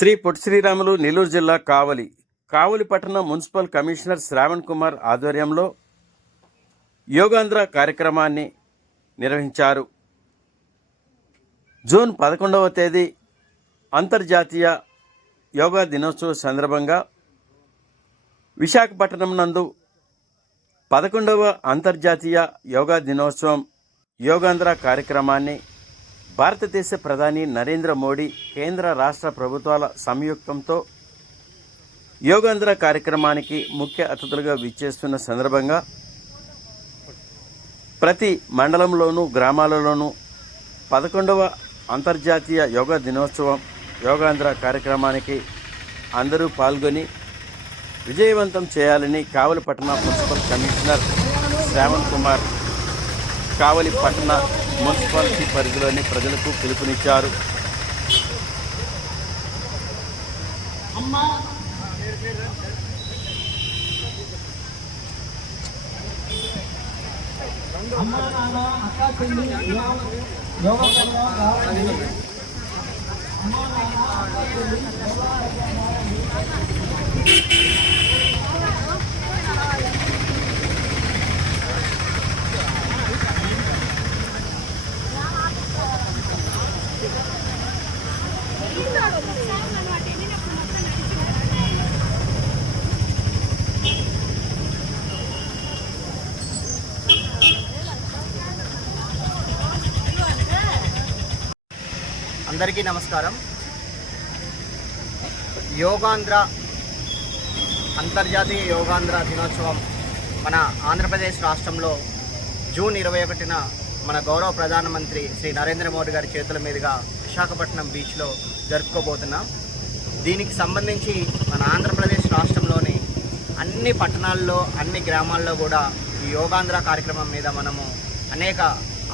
శ్రీ పొట్టి శ్రీరాములు నెల్లూరు జిల్లా కావలి. కావలి పట్టణ municipal commissioner Shravan Kumar ఆధ్వర్యంలో యోగాంధ్ర కార్యక్రమాన్ని నిర్వహించారు. జూన్ పదకొండవ తేదీ అంతర్జాతీయ యోగా దినోత్సవ సందర్భంగా విశాఖపట్నం నందు పదకొండవ అంతర్జాతీయ యోగా దినోత్సవం యోగాంధ్ర కార్యక్రమాన్ని భారతదేశ ప్రధాని నరేంద్ర మోడీ కేంద్ర రాష్ట్ర ప్రభుత్వాల సంయుక్తంతో యోగాంధ్ర కార్యక్రమానికి ముఖ్య అతిథులుగా విచ్చేస్తున్న సందర్భంగా ప్రతి మండలంలోనూ గ్రామాలలోనూ పదకొండవ అంతర్జాతీయ యోగా దినోత్సవం యోగాంధ్ర కార్యక్రమానికి అందరూ పాల్గొని విజయవంతం చేయాలని కావలి మున్సిపల్ కమిషనర్ శ్రావణ్ కుమార్ కావలి పట్టణ మున్సిపాలిటీ పరిధిలోని ప్రజలకు పిలుపునిచ్చారు. అమ్మ నాన్న అక్క చెల్లి యోగ యోగ పరంగా కావాలి అమ్మ నాన్న అక్క చెల్లి యోగ అందరికీ నమస్కారం. యోగాంధ్ర అంతర్జాతీయ యోగాంధ్ర దినోత్సవం మన ఆంధ్రప్రదేశ్ రాష్ట్రంలో జూన్ ఇరవై ఒకటిన మన గౌరవ ప్రధానమంత్రి శ్రీ నరేంద్ర మోడీ గారి చేతుల మీదుగా విశాఖపట్నం బీచ్లో జరుపుకోబోతున్నాం. దీనికి సంబంధించి మన ఆంధ్రప్రదేశ్ రాష్ట్రంలోని అన్ని పట్టణాల్లో అన్ని గ్రామాల్లో కూడా ఈ యోగాంధ్ర కార్యక్రమం మీద మనము అనేక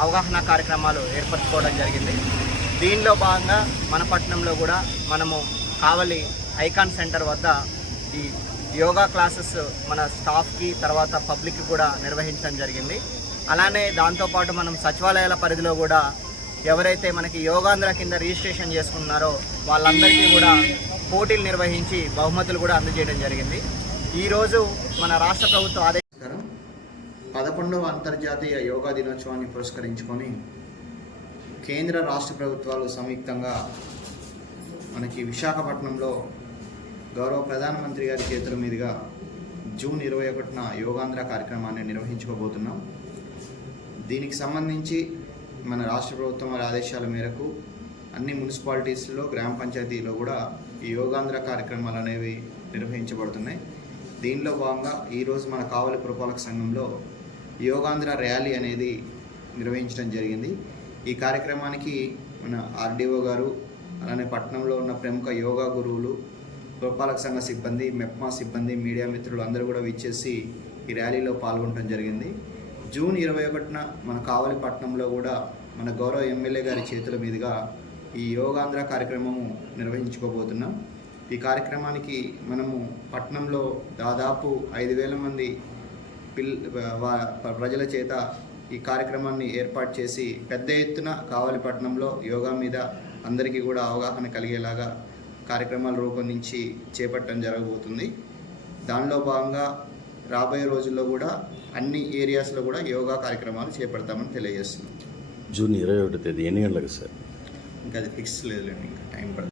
అవగాహన కార్యక్రమాలు ఏర్పరచుకోవడం జరిగింది. దీనిలో భాగంగా మన పట్టణంలో కూడా మనము కావలి ఐకాన్ సెంటర్ వద్ద ఈ యోగా క్లాసెస్ మన స్టాఫ్కి తర్వాత పబ్లిక్కి కూడా నిర్వహించడం జరిగింది. అలానే దాంతోపాటు మనం సచివాలయాల పరిధిలో కూడా ఎవరైతే మనకి యోగాంధ్ర కింద రిజిస్ట్రేషన్ చేసుకున్నారో వాళ్ళందరికీ కూడా పోటీలు నిర్వహించి బహుమతులు కూడా అందజేయడం జరిగింది. ఈరోజు మన రాష్ట్ర ప్రభుత్వం ఆదేశం పదకొండవ అంతర్జాతీయ యోగా దినోత్సవాన్ని పురస్కరించుకొని కేంద్ర రాష్ట్ర ప్రభుత్వాలు సంయుక్తంగా మనకి విశాఖపట్నంలో గౌరవ ప్రధానమంత్రి గారి చేతుల మీదుగా జూన్ ఇరవై ఒకటిన యోగాంధ్ర కార్యక్రమాన్ని నిర్వహించుకోబోతున్నాం. దీనికి సంబంధించి మన రాష్ట్ర ప్రభుత్వం వారి ఆదేశాల మేరకు అన్ని మున్సిపాలిటీస్లో గ్రామ పంచాయతీలో కూడా ఈ యోగాంధ్ర కార్యక్రమాలు అనేవి నిర్వహించబడుతున్నాయి. దీనిలో భాగంగా ఈరోజు మన కావలి పురపాలక సంఘంలో యోగాంధ్ర ర్యాలీ అనేది నిర్వహించడం జరిగింది. ఈ కార్యక్రమానికి మన ఆర్డీఓ గారు అలానే పట్టణంలో ఉన్న ప్రముఖ యోగా గురువులు పురపాలక సంఘ సిబ్బంది మెప్మా సిబ్బంది మీడియా మిత్రులు అందరూ కూడా విచ్చేసి ఈ ర్యాలీలో పాల్గొనడం జరిగింది. జూన్ ఇరవై ఒకటిన మన కావలి పట్టణంలో కూడా మన గౌరవ ఎమ్మెల్యే గారి చేతుల మీదుగా ఈ యోగాంధ్ర కార్యక్రమము నిర్వహించుకోబోతున్నాం. ఈ కార్యక్రమానికి మనము పట్టణంలో దాదాపు ఐదు వేల మంది పిల్ ప్రజల చేత ఈ కార్యక్రమాన్ని ఏర్పాటు చేసి పెద్ద ఎత్తున కావలి పట్టణంలో యోగా మీద అందరికీ కూడా అవగాహన కలిగేలాగా కార్యక్రమాలు రూపొందించి చేపట్టడం జరగబోతుంది. దానిలో భాగంగా రాబోయే రోజుల్లో కూడా అన్ని ఏరియాస్లో కూడా యోగా కార్యక్రమాలు చేపడతామని తెలియజేస్తున్నాం. జూన్ ఇరవై ఒకటో తేదీ ఎన్ని గంటలకు సార్? ఇంకా అది ఫిక్స్ లేదులేండి ఇంకా టైం పడుతుంది.